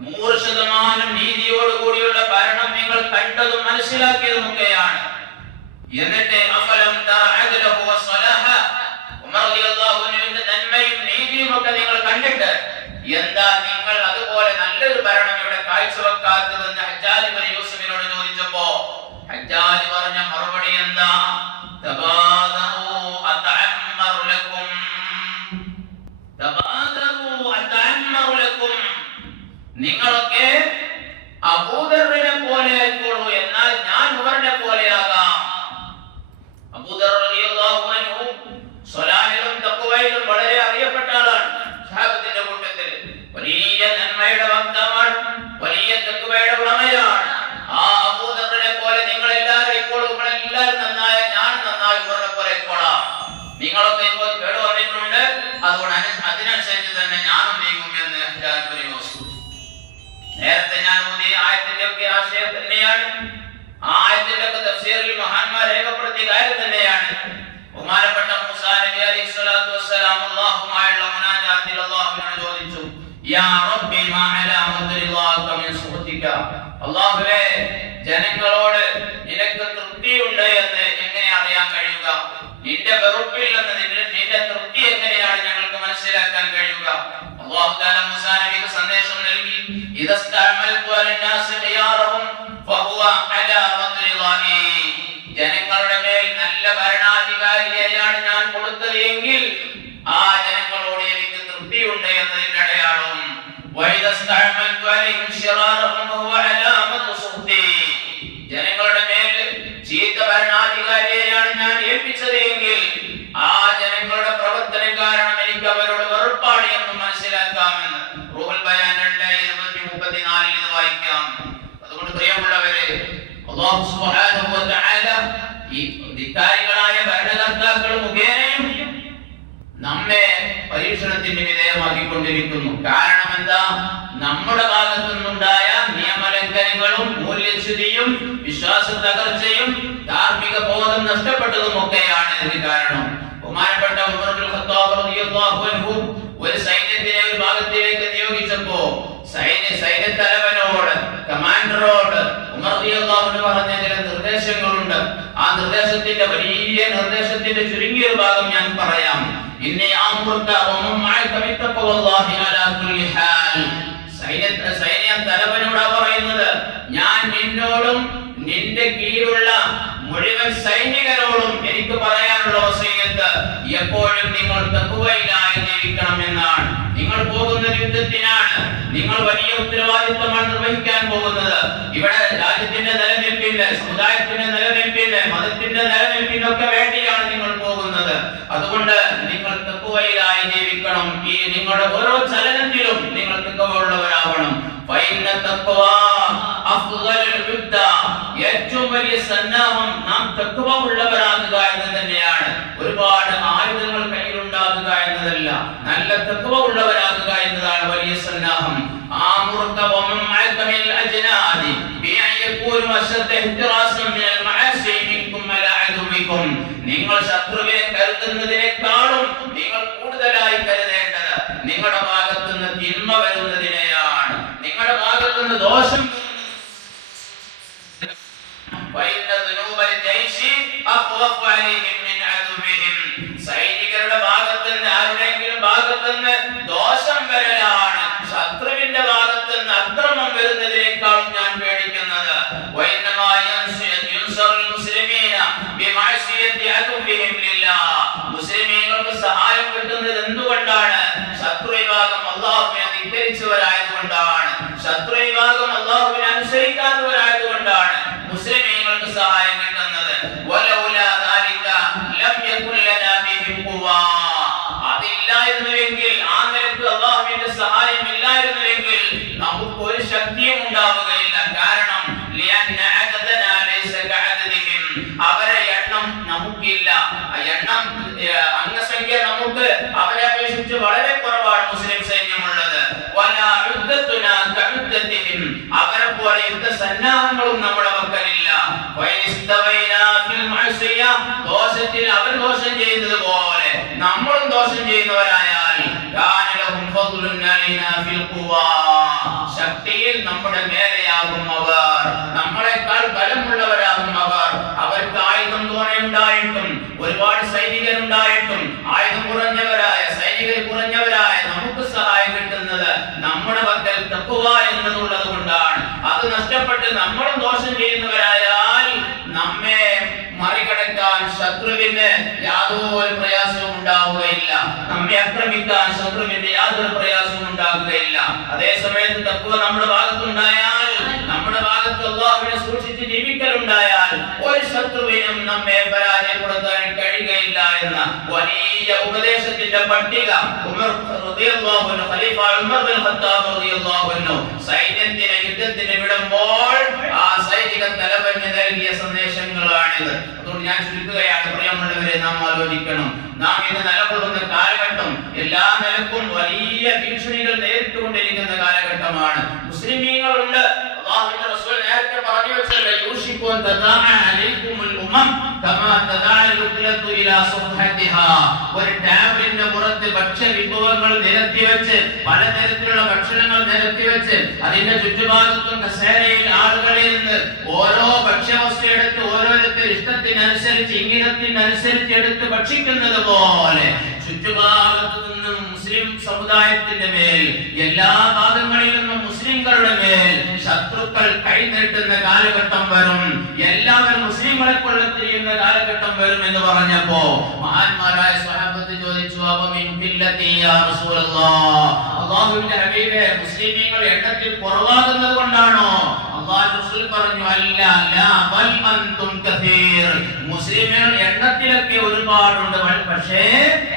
100% നീതിയോട് കൂടിയുള്ള ഭരണം നിങ്ങൾ കണ്ടതും മനസ്സിലാക്കിയതുമൊക്കെയാണ്. എന്നിട്ട് അഫലം തഅദലഹു വസ്സലാഹ, ഉമർ റളിയല്ലാഹു അൻഹുവിന്റെ നന്മയും നീതിയും ഒക്കെ നിങ്ങൾ കണ്ടിട്ട് എന്താ നിങ്ങൾ അതുപോലെ നല്ലൊരു ഭരണം ഇവിടെ കാഴ്ചവെക്കാത്തതെന്ന് ഹജ്ജാജ് ഇബ്നു യൂസുഫിനോട് ചോദിച്ചപ്പോ ഹജ്ജാജ് പറഞ്ഞ മറുപടി എന്താ? തബാദറു അതഅമ്മറു ലക്കും, തബാദറു അതഅമ്മറു ലക്കും. നിങ്ങളൊക്കെ അബൂദറിനെ പോലെ ആയിക്കോളൂ, എന്നാൽ ഞാൻ ഉമറിനെ പോലെയാകാം. അബൂദർ റളിയല്ലാഹു അൻഹു സ്വലാഹിലും തഖ്വയിലും വളരെ അറിയപ്പെട്ട ആളാണ്. സഹാബത്തിന്റെ കൂട്ടത്തിൽ വലിയ നന്മയുടെ വക്താവാണ്, വലിയ തഖ്വയുടെ ഉടമയാണ്. ആ അബൂദറിനെ പോലെ നിങ്ങൾ എല്ലാവരും ഇപ്പോൾ നിങ്ങളെല്ലാവരും നന്നായ ഞാൻ നന്നായി ഉമറിനെ പോലെ ആയിക്കോളാം. നിങ്ങളൊക്കെ ഇപ്പോൾ കേട് വന്നിട്ടുണ്ട്, അതുകൊണ്ട് അതിനനുസരിച്ച് തന്നെ ഞാനും നീങ്ങും എന്ന് ഹജ്ജാജ് ഇബ്നു യൂസുഫ്. നേരത്തെ ഞാൻ ഓതിയ ആയത്തിന്റെ ഒക്കെ ആശയം തന്നെയാണ്. ആയത്തിന്റെ ഒക്കെ തഫ്സീറിൽ മഹാന്മാർ രേഖപ്പെടുത്തിയ കാര്യം തന്നെയാണ്. ബഹുമാനപ്പെട്ട മൂസാ നബി അലൈഹി സ്വലാത്തു വസ്സലാം അല്ലാഹുമായുള്ള മുനാജാത്തിൽ അല്ലാഹുവിനോട് ചോദിച്ചു, യാ റബ്ബി മാ അലാമത്തു റിളാക മിൻ സുഹ്തിക. അല്ലാഹുവേ, ജനങ്ങളോട് നിനക്ക് തൃപ്തിയുണ്ട് എന്ന് എങ്ങനെ അറിയാൻ കഴിയുക? നിന്റെ വെറുപ്പിൽ നിന്ന് നിന്റെ തൃപ്തി എങ്ങനെയാണ് ഞങ്ങൾക്ക് മനസ്സിലാക്കാൻ കഴിയുക? അല്ലാഹു തആല മൂസാ നബിക്ക് സന്ദേശം നൽകി, ഇദസ്തഅമൽതു അലന്നാസി ഖിയാറഹും ഫഹുവ അലാമത്തു റിളാഇ. ജനങ്ങളുടെ മേൽ നല്ല ഭരണാധികാരിയെയാണ് ഞാൻ കൊടുത്തത് എങ്കിൽ ആ ജനങ്ങളോട് എനിക്ക് തൃപ്തിയുണ്ട് എന്നതിന്റെ അടയാളം. വൈദസ്തഅമൽതു അലൈഹിം ശിറാറഹും ഫഹുവ അലാമത്തു സുഹ്തി. ജനങ്ങളുടെ മേൽ ചീത്ത ഭരണാധികാരിയെയാണ് ഞാൻ ഏൽപ്പിച്ചത് എങ്കിൽ ആ ജനങ്ങളുടെ പ്രവർത്തനം കാരണം എനിക്ക് അവരോട് വെറുപ്പാണ് എന്ന് മനസ്സിലാക്കാമെന്ന് റൂഹുൽ ബയാൻ 2:234 ഇത് വായിക്കാം. അതുകൊണ്ട് പ്രിയമുള്ളവരെ, അല്ലാഹു സുബ്ഹാനഹു വ തആല ഈ ധിക്കാരികളായ ഭരണകർത്താക്കൾ മുഖേനയും നമ്മെ പരീക്ഷണത്തിന് വിധേയമാക്കിക്കൊണ്ടിരിക്കുന്നു. കാരണം എന്താ? നമ്മുടെ ഭാഗത്തു നിന്നുണ്ടായ നിയമലംഘനങ്ങളും മൂല്യച്യുതിയും വിശ്വാസ തകർച്ചയും ധാർമ്മിക ബോധം നഷ്ടപ്പെട്ടതും ഒക്കെയാണ് ഇതിന് കാരണം. ബഹുമാനപ്പെട്ട ഉമർ ഇബ്നുൽ ഖത്താബ് റളിയല്ലാഹു അൻഹു ഒരു സൈന്യത്തിനെ ഒരു ഭാഗത്തേക്ക് നിയോഗിച്ചപ്പോ സൈന്യത്തലവനോട്, കമാൻഡറോട് ഉമർ റളിയല്ലാഹു അൻഹു പറഞ്ഞ ചില നിർദ്ദേശങ്ങളുണ്ട്. ആ വലിയ നിർദ്ദേശത്തിന്റെ ചുരുങ്ങിയ ഒരു ഭാഗം ഞാൻ പറയാം. ഇന്നി അംറുക വമൻ മഅക ബിത്തഖ്വല്ലാഹി അലാ കുല്ലി ഹാൽ. സൈന്യ തലവനോട് പറയുന്നത്, ഞാൻ നിന്നോടും നിന്റെ കീഴിലുള്ള മുഴുവൻ സൈനികരോടും എനിക്ക് പറയാനുള്ള വസിയത്ത് എപ്പോഴും നിങ്ങൾ തഖ്വയിലായി ജീവിക്കണം എന്നാണ്. നിങ്ങൾ പോകുന്ന യുദ്ധത്തിനാണ്, നിങ്ങൾ വലിയ ഉത്തരവാദിത്തമാണ് നിർവഹിക്കാൻ പോകുന്നത്. ഇവിടെ രാജ്യത്തിന്റെ നിലനിൽപ്പിന്, സമുദായത്തിന്റെ നിലനിൽപ്പിന്, മതത്തിന്റെ നിലനിൽപ്പിനൊക്കെ വേണ്ടിയാണ് നിങ്ങൾ പോകുന്നത്. അതുകൊണ്ട് നിങ്ങൾ തഖ്വയിലായി ജീവിക്കണം. ഈ നിങ്ങളുടെ ഓരോ ചലനത്തിലും നിങ്ങൾ തഖ്വയുള്ളവരാവണം. ഏറ്റവും വലിയ സന്നാഹം നാം തഖ്വ ഉള്ളവരാകുക എന്ന് തന്നെയാണ്. ഒരുപാട് ആയുധങ്ങൾ കയ്യിലുണ്ടാകുക എന്നതല്ല, നല്ല തഖ്വ ഉള്ളവരാകുക എന്നതാണ് വലിയ സന്നാഹം. നിങ്ങൾ ശത്രുവിനെ കരുതുന്നതിനേക്കാളും നിങ്ങൾ കൂടുതലായി കരുതേണ്ടത് നിങ്ങളുടെ ഭാഗത്തുനിന്ന് തിന്മ വരുന്നതിനെയാണ്, നിങ്ങളുടെ ഭാഗത്തുനിന്ന് ദോഷം. സൈനികരുടെ ഭാഗത്തുനിന്ന് ആരുടെയെങ്കിലും ഭാഗത്തുനിന്ന് ദോഷം വരലാണ് ശത്രുവിന്റെ ഭാഗത്തുനിന്ന് അക്രമം വരുന്നതിനേക്കാളും ഞാൻ പേടിക്കുന്നത്. മുസ്ലിമീങ്ങൾക്ക് സഹായം കിട്ടുന്നത് എന്തുകൊണ്ടാണ്? ശത്രു വിഭാഗം അല്ലാഹുവിനെ ധിക്കരിച്ചവരായതുകൊണ്ടാണ്, ശത്രു വിഭാഗം അല്ലാഹുവിനെ അനുസരിക്കാത്തവരായതുകൊണ്ടാണ് മുസ്ലിമീങ്ങൾക്ക് സഹായം കിട്ടുന്നത്. അതില്ലായിരുന്നുവെങ്കിൽ ആ നിലക്ക് അല്ലാഹുവിന്റെ സഹായം അവരെ അപേക്ഷിച്ച് വളരെ കുറവാണ് മുസ്ലിം സൈന്യമുള്ളത്. വലാ യുദ്ധത്തുനാ കയുദ്ധത്തിഹിം, അവരെ പോലെ യുദ്ധസന്നാഹങ്ങളും നമ്മുടെ പക്കലില്ല. വൈസ്തവൈനാ ഫിൽ മഅസിയ, ദോഷത്തിൽ അവർ ദോഷം ചെയ്യുന്നതുപോലെ നമ്മളും ദോഷം ചെയ്യുന്നവരായാൽ കാന ലഹും ഫദ്ലുൻ അലൈനാ ഫിൽ ഖുവാ, ശക്തിയിൽ നമ്മുടെ മേലെയാകും അവർ, നമ്മളെക്കാൾ ബലമുള്ളവരാകും അവർ. അവർക്ക് ആയുധം തോനെയുണ്ടായിട്ടും ഒരുപാട് സൈനികരുണ്ടായിട്ടും ആയുധം കുറഞ്ഞവരായ സൈനികർ കുറഞ്ഞവരായ നമുക്ക് സഹായം കിട്ടുന്നത് നമ്മുടെ പക്കൽ തഖ്വ എന്നതുള്ളത് കൊണ്ടാണ്. അത് നഷ്ടപ്പെട്ട് നമ്മളും ദോഷം ചെയ്യുന്നവരായാൽ നമ്മെ മറികടക്കാൻ ശത്രുവിന് യാതൊരു പ്രയാസവും ഉണ്ടാവുകയില്ല, നമ്മെ ആക്രമിക്കാൻ ശത്രുവിന്റെ യാതൊരു പ്രയാസവും ഉണ്ടാവുകയില്ല. അതേ സമയത്ത് തഖ്വ നമ്മുടെ ഭാഗത്തുണ്ടായാൽ, നമ്മുടെ ഭാഗത്ത് അല്ലാഹുവിനെ സൂക്ഷിച്ച് ജീവിക്കലുണ്ടായാൽ ഒരു ശത്രുവിനും നമ്മെ പരാജയപ്പെടുത്താൻ കഴിയുകയില്ല എന്ന വലിയ ഉപദേശത്തിന്റെ പട്ടിക ഉമർ റളിയല്ലാഹു അൻഹു, ഖലീഫ ഉമർ ബിൻ ഖത്താബ് റളിയല്ലാഹു അൻഹു സൈന്യത്തിന് യുദ്ധത്തിന് വിടുമ്പോൾ ആ സൈനിക തലവന് നൽകിയ സന്ദേശങ്ങളാണിത്. അതുകൊണ്ട് ഞാൻ ചുരുക്കുകയാണ്, പ്രിയമുള്ളവരെ, നാം ആലോചിക്കണം. നാം ഇന്ന് നിലകൊള്ളുന്ന കാലഘട്ടം എല്ലാ നിലക്കും വലിയ ഭീഷണികൾ നേരിട്ടുകൊണ്ടിരിക്കുന്ന കാലഘട്ടമാണ്. മുസ്ലിമീങ്ങളുണ്ട്. അല്ലാഹുവിന്റെ റസൂൽ നേരത്തെ പറഞ്ഞു വെച്ചല്ലോ, യൂഷിക്കു തദാഅ അലൈക്കുമുൽ ഉമം കമാ തദാഅ ലുഖ്ലത്തു ഇലാ സുഹ്ഹതിഹാ. ഒരു ടേബിളിന്റെ പുറത്ത് ഭക്ഷ്യവിഭവങ്ങൾ നിരത്തി വെച്ച്, പലതരത്തിലുള്ള ഭക്ഷണങ്ങൾ നിരത്തി വെച്ച്, അതിന്റെ ചുറ്റുഭാഗത്തും കസേരയിൽ ആളുകളിൽ നിന്ന് ഓരോ ഭക്ഷ്യവസ്തു എടുത്ത് ഓരോരുത്തർ ഇഷ്ടത്തിനനുസരിച്ച് ഇംഗിതത്തിനനുസരിച്ച് എടുത്ത് ഭക്ഷിക്കുന്നത് പോലെ ചുറ്റുഭാഗത്തു നിന്നും മുസ്ലിം സമുദായത്തിന്റെ മേൽ, എല്ലാ ഭാഗങ്ങളിൽ നിന്നും മുസ്ലിംകളുടെ മേൽ ശത്രുക്കൾ കൈനീട്ടുന്ന കാലഘട്ടം വരും. എല്ലാവരും മുസ്ലിങ്ങളെ കൊള്ളത്തിരിയുന്ന കാലഘട്ടം വരും എന്ന് പറഞ്ഞപ്പോ മഹാന്മാരായ സ്വഹാബത്ത് ചോദിച്ചു, അബമിൻ ബില്ലതി യാ റസൂലല്ലാഹ്, അല്ലാഹുവിന്റെ ഹബീബേ, മുസ്ലിമീങ്ങൾ എണ്ണത്തിൽ കുറവാകുന്നത് കൊണ്ടാണോ? അല്ലാഹു റസൂൽ പറഞ്ഞു, അല്ല, ലാ ബൽ അൻതും കസീർ, മുസ്ലിമീങ്ങൾ എണ്ണത്തിലൊക്കെ ഒരുപാടുണ്ട്, പക്ഷേ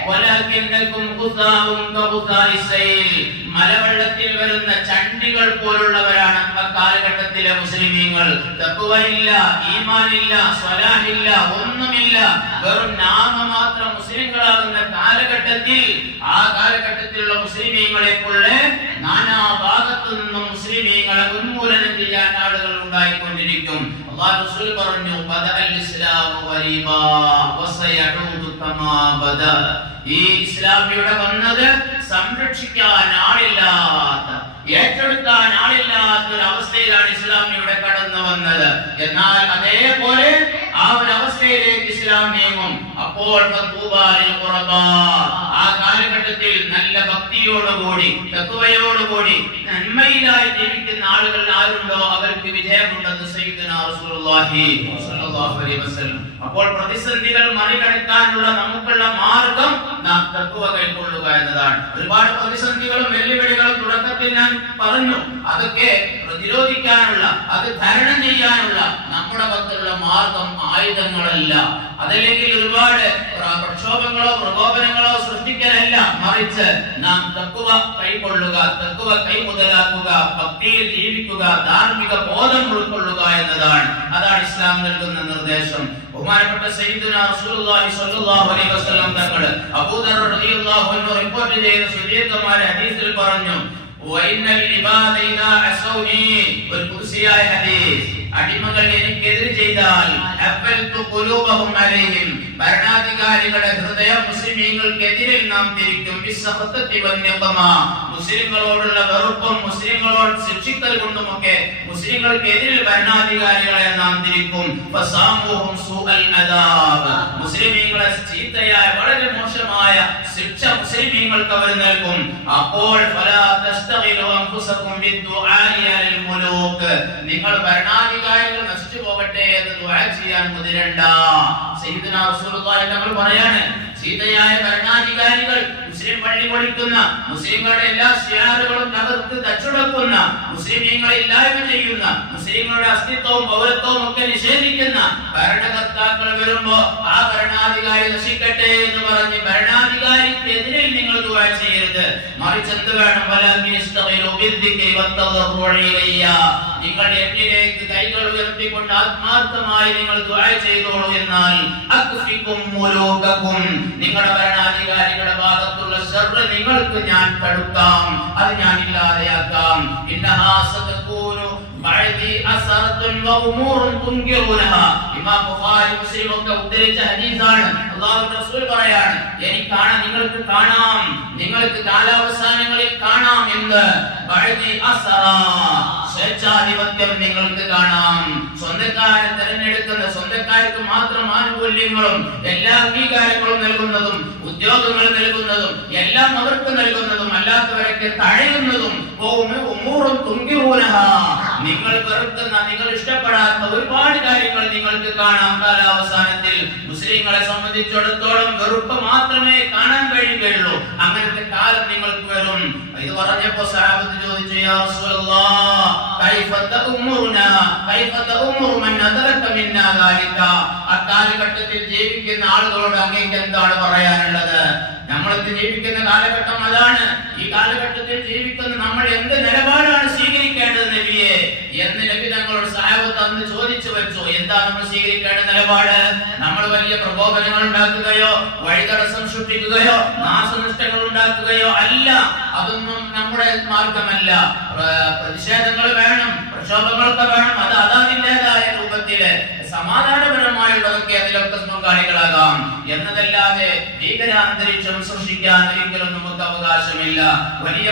വലാകിന്നകും ഖുസാഉം കഖുസാഇസൈൽ, മലവെള്ളത്തിൽ വരുന്ന ചണ്ടികൾ പോലുള്ളവരാണ് കാലഘട്ടത്തിലെ മുസ്ലിമീങ്ങൾ. തഖ്വയില്ല, ഈമാനില്ല, സ്വലാഹില്ല, ഒന്നുമില്ല, വെറും നാമമാത്രം മുസ്ലിങ്ങളാകുന്ന കാലഘട്ടത്തിൽ, ആ കാലഘട്ടത്തിലുള്ള മുസ്ലിമീങ്ങളെ പോലെ നാനാ ഭാഗത്തു നിന്നും മുസ്ലിമീങ്ങളെ ഉന്മൂലനം ചെയ്യാൻ ആളുകൾ ഉണ്ടായിക്കൊണ്ടിരിക്കും. അല്ലാഹു റസൂൽ പറഞ്ഞു, ബദഅൽ ഇസ്ലാമു ഗരീബാ വസയഊദു കമാ ബദഅ, ഈ ഇസ്ലാം ഇവിടെ വന്നത് സംരക്ഷിക്കാൻ ആളില്ലാത്ത, ഏറ്റെടുക്കാൻ ആളില്ലാത്ത ഒരു അവസ്ഥയിലാണ് ഇസ്ലാം ഇവിടെ കടന്നു വന്നത്. എന്നാൽ അതേപോലെ ആ ഒരു അവസ്ഥയിലേക്ക് ഇസ്ലാം നീങ്ങും. അപ്പോൾ ആ കാലഘട്ടത്തിൽ നല്ല ഭക്തിയോടുകൂടി തഖ്വയോടുകൂടി നന്മയിലായി ജീവിക്കുന്ന ആളുകൾ ആരുണ്ടോ അവർക്ക് വിജയമുണ്ടെന്ന് സയ്യിദുനാ റസൂലുള്ളാഹി സ്വല്ലല്ലാഹു അലൈഹി വസല്ലം. അപ്പോൾ പ്രതിസന്ധികൾ മറികടക്കാനുള്ള നമുക്കുള്ള മാർഗം നാം തഖ്വ കൈക്കൊള്ളുക എന്നതാണ്. ഒരുപാട് പ്രതിസന്ധികളും വെല്ലുവിളികളും തുടക്കത്തിൽ ഞാൻ പറഞ്ഞു. അതൊക്കെ പ്രതിരോധിക്കാനുള്ള, അത് തരണം ചെയ്യാനുള്ള നമ്മുടെ പക്കലുള്ള മാർഗം ആയുധങ്ങളല്ല, അതല്ലെങ്കിൽ ഒരുപാട് പ്രക്ഷോഭങ്ങളോ പ്രകോപനങ്ങളോ സൃഷ്ടിക്കലല്ല, മറിച്ച് നാം തഖ്വ കൈക്കൊള്ളുക, തഖ്വ കൈമുതലാക്കുക, ഭക്തിയിൽ ജീവിക്കുക, ധാർമ്മിക ബോധം ഉൾക്കൊള്ളുക എന്നതാണ്. അതാണ് ഇസ്ലാം നൽകുന്ന നിർദ്ദേശം. ബഹുമാനപ്പെട്ട സയ്യിദുനാ റസൂലുള്ളാഹി സ്വല്ലല്ലാഹു അലൈഹി വസല്ലം തങ്ങൾ അബൂദർ റളിയല്ലാഹു അൻഹു റിപ്പോർട്ട് ചെയ്ത സുദീർഘമായ ഹദീസിൽ പറഞ്ഞു, വഇന്നൽ ഇബാദ ഇദാ അസൗനി, ഒരു ഖുദ്സിയായ ഹദീസ്, അടിമകൾ എനിക്കെതിരെ ചെയ്താൽ അഫൽതു ഖുലൂബഹും അലൈഹിം, ഭരണാധികാരികളുടെ ഹൃദയം മുസ്ലിമീങ്ങൾക്കെതിരെ നാം തിരിക്കും. ബിസ്സഖത്തി വന്നിഖമ, മുസ്ലിങ്ങളോടുള്ള വെറുപ്പും മുസ്ലിങ്ങളോട് ശിക്ഷിക്കൽ കൊണ്ടുമൊക്കെ മുസ്ലിങ്ങൾക്കെതിരെ ഭരണാധികാരികളെ നാം തിരിക്കും. ഫസാമുഹും സൂഅൽ അദാബ്, മുസ്ലിമീങ്ങളെ ചീത്തയായ വളരെ മോശമായ ശിക്ഷ മുസ്ലിമീങ്ങൾക്ക് അവർ നൽകും. അപ്പോൾ ഫലാ തസ്തഗിലു അൻഫുസകും ബിദ്ദുആഇ അലൽ മുലൂക്, നിങ്ങൾ ഭരണാധികാരികൾ നശിച്ചു പോകട്ടെ എന്ന് ദുആ ചെയ്യാൻ മുതിരണ്ട. സയ്യിദുനാ റസൂലുള്ളാഹി തങ്ങൾ പറയാണ്, ചീത്തയായ ഭരണാധികാരികൾ, മുസ്ലിം പള്ളി പൊളിക്കുന്ന, മുസ്ലിങ്ങളുടെ എല്ലാ ശിയാറുകളും തകർത്ത് തച്ചുടക്കുന്ന, മുസ്ലിമീങ്ങളെ ഇല്ലായ്മ ചെയ്യുന്ന, മുസ്ലിങ്ങളുടെ അസ്തിത്വവും പൗരത്വവും ഒക്കെ നിഷേധിക്കുന്ന ഭരണകർത്താക്കൾ വരുമ്പോ ആ ഭരണാധികാരി നശിക്കട്ടെ എന്ന് പറഞ്ഞ് ഭരണാധികാരിക്കെതിരെ നിങ്ങൾ ദുആ ചെയ്യരുത്. ചെയ്യരുത്. മറിച്ച് എന്ത് വേണം? നിങ്ങൾ എന്നിലേക്ക് കൈകൾ ഉയർത്തിക്കൊണ്ട് ആത്മാർത്ഥമായി നിങ്ങൾ ദുആ ചെയ്തോളൂ. എന്നാൽ നിങ്ങളുടെ ഭരണാധികാരികളുടെ ഭാഗത്തുള്ള ശർറ് നിങ്ങൾക്ക് ഞാൻ തടുക്കാം, അത് ഞാൻ ഇല്ലാതെയാക്കാം. ഇമാം ബുഖാരി മുസ്ലിം ഒക്കെ ഉദ്ധരിച്ച ഹദീസാണ്. അല്ലാഹുവിന്റെ റസൂൽ പറയാണ്, നിങ്ങൾക്ക് കാലാവസാനങ്ങളിൽ കാണാം എന്ന്. സ്വേച്ഛാധിപത്യം നിങ്ങൾക്ക് കാണാം. സ്വന്തക്കാരെ തെരഞ്ഞെടുക്കുന്ന, സ്വന്തക്കാർക്ക് മാത്രം ആനുകൂല്യങ്ങളും എല്ലാ അംഗീകാരങ്ങളും നൽകുന്നതും ഉദ്യോഗങ്ങൾ നൽകുന്നതും എല്ലാം അവർക്ക് നൽകുന്നതും അല്ലാത്തവരൊക്കെ തഴയുന്നതും നിങ്ങൾ വെറുക്കുന്ന, നിങ്ങൾ ഇഷ്ടപ്പെടാത്ത ഒരുപാട് കാര്യങ്ങൾ നിങ്ങൾക്ക് കാണാം. കാലാവസാനത്തിൽ മുസ്ലിങ്ങളെ സംബന്ധിച്ചിടത്തോളം വെറുപ്പ് മാത്രമേ കാണാൻ കഴിയുകയുള്ളൂ. അങ്ങനത്തെ കാലം നിങ്ങൾക്ക് വരും. ഇത് പറഞ്ഞപ്പോ സഹാബത്ത് ചോദിച്ചു, യാ റസൂലല്ലാഹ് കൈഫ തഉമുറുനാ കൈഫ തഉമുറു മൻ അദറക മിന്നാ ദാലിക. ആ കാലഘട്ടത്തിൽ ജീവിക്കുന്ന ആളുകളോട് അങ്ങേക്ക് എന്താണ് പറയാനുള്ളത്? നമ്മളൊക്കെ ജീവിക്കുന്ന കാലഘട്ടം അതാണ്. ഈ കാലഘട്ടത്തിൽ ജീവിക്കുന്ന നമ്മൾ എന്ത് നിലപാടാണ് സ്വീകരിക്കേണ്ടത് നബിയെ എന്ന് നബി തങ്ങളോട് സഹാബത്ത് അന്ന് ചോദിച്ചു വെച്ചു. എന്താ നമ്മൾ സ്വീകരിക്കേണ്ട നിലപാട്? നമ്മൾ വലിയ പ്രകോപനങ്ങൾ ഉണ്ടാക്കുകയോ വഴിതടസ്സം സൃഷ്ടിക്കുകയോ നാശനഷ്ടങ്ങൾ ഉണ്ടാക്കുകയോ അല്ല. അതൊന്നും നമ്മുടെ മാർഗമല്ല. പ്രതിഷേധങ്ങൾ വേണം, പ്രക്ഷോഭങ്ങളൊക്കെ വേണം. അത് അതാതിൻ്റെതായ രൂപത്തില് സമാധാനപരമായുള്ളതൊക്കെ അതിലൊക്കെ പങ്കാളികളാകാം എന്നതല്ലാതെ ഭീകരാന്തരീക്ഷം സൃഷ്ടിക്കാൻ ഒരിക്കലും നമുക്ക് അവകാശമില്ല. വലിയ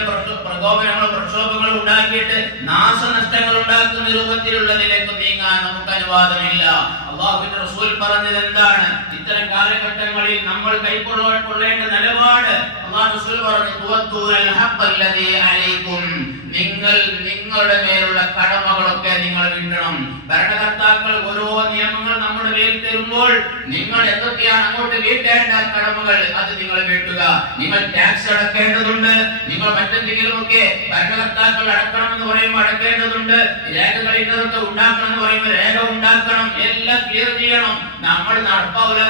പ്രകോപനങ്ങളും പ്രക്ഷോഭങ്ങളും ഉണ്ടാക്കിയിട്ട് നാശനഷ്ടങ്ങൾ ഉണ്ടാക്കുന്ന രൂപത്തിലുള്ളതിലേക്ക് നീങ്ങാൻ നമുക്ക് അനുവാദമില്ല. അല്ലാഹുവിന്റെ റസൂൽ പറഞ്ഞത് എന്താണ്? ഇത്തരം കാലഘട്ടങ്ങളിൽ നമ്മൾ കൈക്കൊള്ളേണ്ട നിലപാട് അല്ലാഹു റസൂൽ പറഞ്ഞു, നിങ്ങളുടെ മേലുള്ള കടമകളൊക്കെ നിങ്ങൾ വീട്ടണം. ഭരണകർത്താക്കൾ ഓരോ നിയമങ്ങൾ നമ്മുടെ മേൽ തരുമ്പോൾ നിങ്ങൾ എന്തൊക്കെയാണ് അങ്ങോട്ട് വീട്ടേണ്ട കടമകൾ അത് നിങ്ങൾ വീട്ടുക. നിങ്ങൾ ടാക്സ് അടക്കേണ്ടതുണ്ട്. നിങ്ങൾ മറ്റെന്തെങ്കിലുമൊക്കെ ഭരണകർത്താക്കൾ അടക്കണമെന്ന് പറയുമ്പോൾ അടക്കേണ്ടതുണ്ട്. രേഖകൾ ഇന്നതൊക്കെ ഉണ്ടാക്കണം എന്ന് പറയുമ്പോൾ രേഖ ഉണ്ടാക്കണം. എല്ലാം ക്ലിയർ ചെയ്യണം. നമ്മൾ നടപ്പാവില്ല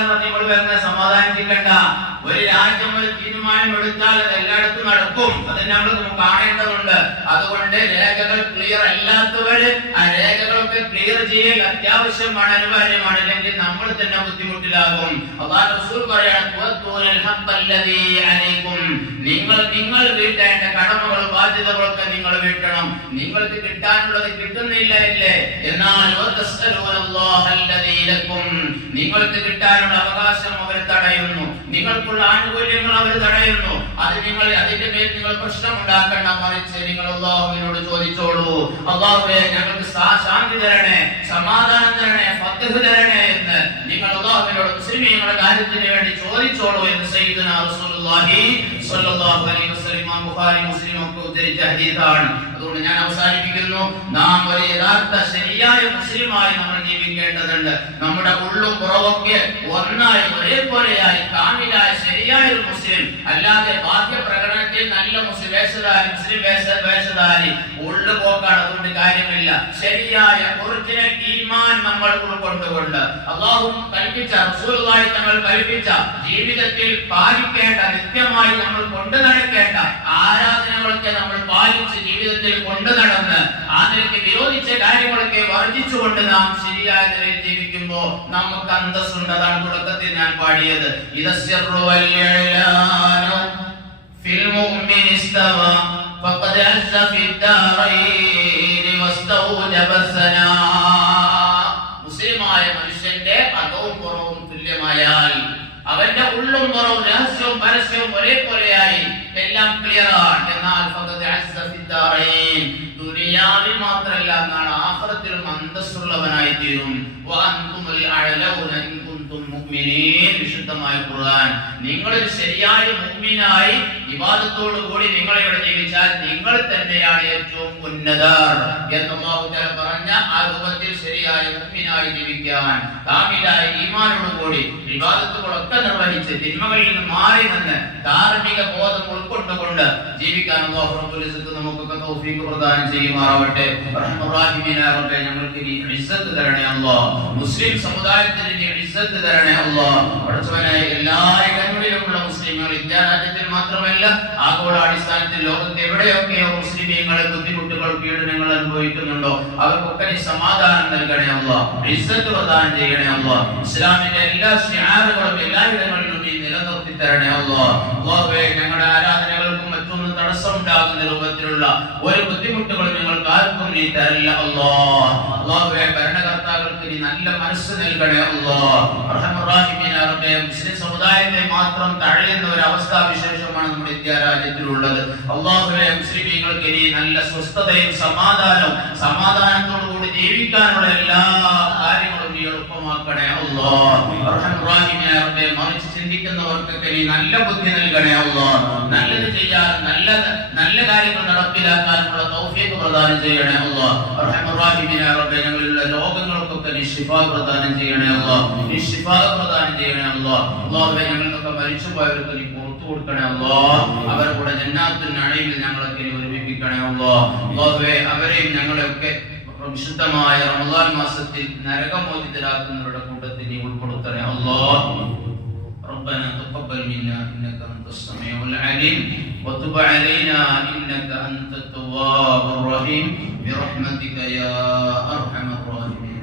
എന്ന് നമ്മൾ വേറെ സമാധാനിപ്പിക്കണ്ട. ഒരു രാജ്യം ഒരു തീരുമാനം എടുത്താൽ അത് എല്ലായിടത്തും നടക്കും. അത് നമ്മൾ കാണേണ്ടതുണ്ട്. അതുകൊണ്ട് രേഖകൾ ക്ലിയർ അല്ലാത്തവര് ആ രേഖകളൊക്കെ ക്ലിയർ ചെയ്യൽ അത്യാവശ്യമാണ്, അനിവാര്യമാണ്. അല്ലെങ്കിൽ നമ്മൾ തന്നെ ബുദ്ധിമുട്ടിലാകും. അല്ലാഹു റസൂൽ പറയാണ്, നിങ്ങൾ വീട്ടേണ്ട കടമകളും ബാധ്യതകളൊക്കെ നിങ്ങൾ വീട്ടണം. നിങ്ങൾക്ക് കിട്ടാനുള്ളത് കിട്ടുന്നില്ല ഇല്ലേ? എന്നാൽ നിങ്ങൾക്ക് കിട്ടാനുള്ള അവകാശം അവർ തടയുന്നു. നിങ്ങൾക്കുള്ള ആനുകൂല്യങ്ങൾ അവർ തടയുന്നു. അതിന്റെ മേൽ നിങ്ങൾ പ്രശ്നം ഉണ്ടാക്കണ്ട. മറിച്ച് നിങ്ങൾ അല്ലാഹുവിനോട് ചോദിച്ചോളൂ, അല്ലാഹുവേ ഞങ്ങൾക്ക് ശാന്തി തരണേ, സമാധാനം തരണേ, ഫത്ഹ് തരണേ എന്ന് നിങ്ങൾ അല്ലാഹുവിനോട് മുസ്ലിമീങ്ങളുടെ കാര്യത്തിന് വേണ്ടി ചോദിച്ചോളൂ എന്ന് സയ്യിദുനാ റസൂലുള്ളാഹി സ്വല്ലല്ലാഹു അലൈഹി വസല്ലം ബുഖാരി മുസ്ലിം ഒക്കെ ഉദ്ധരിച്ച ഹദീസാണ്. അതുകൊണ്ട് ഞാൻ അവസാനിപ്പിക്കുന്നു, നാം ഒരു യഥാർത്ഥ ശരിയായ മുസ്ലിമായി നമ്മൾ ജീവിക്കേണ്ടതുണ്ട്. നമ്മുടെ ഉള്ളും പുറമൊക്കെ ഒന്നായി ഒരേപോലെയായി കാമിലായ ശരിയായ ഒരു മുസ്ലിം, അല്ലാതെ ബാഹ്യ പ്രകടനത്തിൽ നല്ല മുസ്ലിം വേഷധാരി ഉള്ളു പോക്കാണ്. അതുകൊണ്ട് കാര്യമില്ല. ശരിയായ ഒറിജിനൽ ഈമാൻ നമ്മൾ ഉൾക്കൊണ്ടുകൊണ്ട് അല്ലാഹു കൽപ്പിച്ച, റസൂലുള്ളാഹി തങ്ങൾ കൽപ്പിച്ച ജീവിതത്തിൽ പാലിക്കേണ്ട, നിത്യമായി നമ്മൾ കൊണ്ടു നടക്കേണ്ട ആരാധനകളൊക്കെ നമ്മൾ പാലിച്ച് ജീവിതത്തിൽ കൊണ്ടു നടന്ന് അതിലേക്ക് വിരോധിച്ച കാര്യങ്ങളൊക്കെ വർജിച്ചുകൊണ്ട് നാം ശരിയായ നിലയിൽ ജീവിക്കുമ്പോ നമുക്ക് അന്തസ്സുണ്ട്. അതാണ് തുടക്കത്തിൽ ഞാൻ പാടിയത്. മുസ്ലിമായ മനുഷ്യന്റെ അകവും പുറവും തുല്യമായാൽ, അവന്റെ ഉള്ളും പുറവും രഹസ്യവും പരസ്യവും ഒരേപോലെയായി എല്ലാം ക്ലിയർ ആണ്. എന്നാൽ ദുനിയാവിൽ മാത്രമല്ല എന്നാണ്, ആഖിറത്തിലും അന്തസ്സുള്ളവനായി തീരും. വിശുദ്ധമായ ഖുർആൻ, നിങ്ങളൊരു ശരിയായ മുഅ്മിനായി ഇബാദത്തോടു കൂടി നിങ്ങൾ ഇവിടെ ജീവിച്ചാൽ നിങ്ങൾ തന്നെയാണ് ഏറ്റവും ഉന്നതർ എന്ന് അല്ലാഹു തആല പറഞ്ഞ ആ രൂപത്തിൽ ശരിയായ മുഅ്മിനായി ജീവിക്കാൻ, കാമിലായ ഈമാനോട് കൂടി ഇബാദത്തുകളൊക്കെ നിർവഹിച്ച് തിന്മകളിൽ നിന്ന് മാറി നിന്ന് ധാർമ്മിക ബോധം ഉൾക്കൊണ്ടുകൊണ്ട് ജീവിക്കാൻ അല്ലാഹു റബ്ബുൽ ഇസ്സത്ത് നമുക്കൊക്കെ തൗഫീഖ് പ്രദാനം ചെയ്യുമാറാവട്ടെ. റഹ്മാനായ റബ്ബേ ഞങ്ങൾക്ക് നീ ഇസ്സത്ത് തരണേ അല്ലാഹ്. മുസ്ലിം സമുദായത്തിന് നീ ഇസ്സത്ത് തരണേ അല്ലാഹ്. പടച്ചവനെ എല്ലാ ഇടങ്ങളിലുമുള്ള മുസ്ലിങ്ങൾ ഇന്ത്യ രാജ്യത്തിൽ മാത്രമല്ല ആഗോളാടിസ്ഥാനത്തിൽ ലോകത്ത് എവിടെയൊക്കെയോ മുസ്ലിമീങ്ങളെ ബുദ്ധിമുട്ടുകൾ പീഡനങ്ങൾ അനുഭവിക്കുന്നുണ്ടോ അവർക്കൊക്കെ നീ സമാധാനം നൽകണേ അല്ലാഹ്. ഇസ്സത്ത് പ്രദാനം ചെയ്യണേ അല്ലാഹ്. ഇസ്ലാമിന്റെ എല്ലാ ശിആറുകളും എല്ലായിടങ്ങളിലും നീ നിലനിർത്തി തരണേ അല്ലാഹ്. അല്ലാഹുവേ ഞങ്ങളുടെ ആരാധനകൾക്കും മറ്റൊന്നും തടസ്സമുണ്ടാകുന്ന രൂപത്തിലുള്ള ഒരു ബുദ്ധിമുട്ടുകളും ഞങ്ങൾക്ക് ആർക്കും നീ തരില്ല അല്ലാഹ്. അല്ലാഹുവേ ഭരണകർത്താക്കൾക്ക് നീ നല്ല മനസ്സ് നൽകണേ അല്ലാഹ്. റഹ്മാനായ റബ്ബേ മുസ്ലിം സമുദായത്തെ മാത്രം തഴയുന്ന ഒരു അവസ്ഥാവിശേഷമാണ് നമ്മുടെ ഇന്ത്യ രാജ്യത്തിലുള്ളത്. അല്ലാഹുവേ മുസ്ലിമീങ്ങൾക്ക് നീ നല്ല സ്വസ്ഥതയും സമാധാനത്തോടുകൂടി ജീവിക്കാനുള്ള എല്ലാ കാര്യങ്ങളും നീ എളുപ്പമാക്കണേ അല്ലാഹ്. റഹ്മാനായ റബ്ബേ മറിച്ച് ചിന്തിക്കുന്നവർക്കൊക്കെ നീ നല്ല ബുദ്ധി നൽകണേ അല്ലാഹ്. നല്ലത് ചെയ്യാൻ നല്ല കാര്യങ്ങൾ നടപ്പിലാക്കാനുള്ള തൗഫീഖ് പ്രദാനം ചെയ്യണേ അല്ലാഹ്. റഹ്മാനായ റബ്ബേ ഞങ്ങളിലുള്ള രോഗങ്ങൾക്കൊക്കെ നീ ശിഫാ പ്രദാനം ചെയ്യണേ അല്ലാഹ്. നീ ശിഫാ പ്രദാനം ചെയ്യണേ അല്ലാഹ്. അല്ലാഹുവേ ഞങ്ങൾക്കൊക്കെ മരിച്ചുപോയവർക്ക് നീ പുറത്തു കൊടുക്കണേ അല്ലാഹ്. അവരുടെ കൂടെ ജന്നാത്തുൽ നഈമിൽ ഞങ്ങളൊക്കെ നീ ഒരുമിപ്പിക്കണേ അല്ലാഹ്. അല്ലാഹുവേ അവരെയും ഞങ്ങളെയൊക്കെ വിശുദ്ധമായ റമദാൻ മാസത്തിൽ നരകമോചിതരാക്കുന്നവരുടെ കൂട്ടത്തിൽ നീ ഉൾപ്പെടുത്തണേ അല്ലാഹ്. ربنا تقبل منا انك انت السميع العليم وتب علينا انك انت التواب الرحيم برحمتك يا ارحم الراحمين.